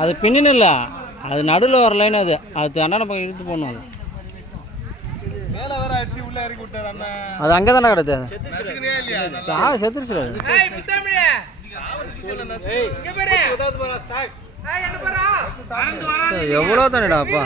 அது பின்னு இல்லை, அது நடுவில் வர லைன். அது அண்ணா பக்கம் இழுத்து போடணும். அது அங்கே தானே கிடக்கு. செத்துருச்சு. எவ்வளோ தானேடா அப்பா.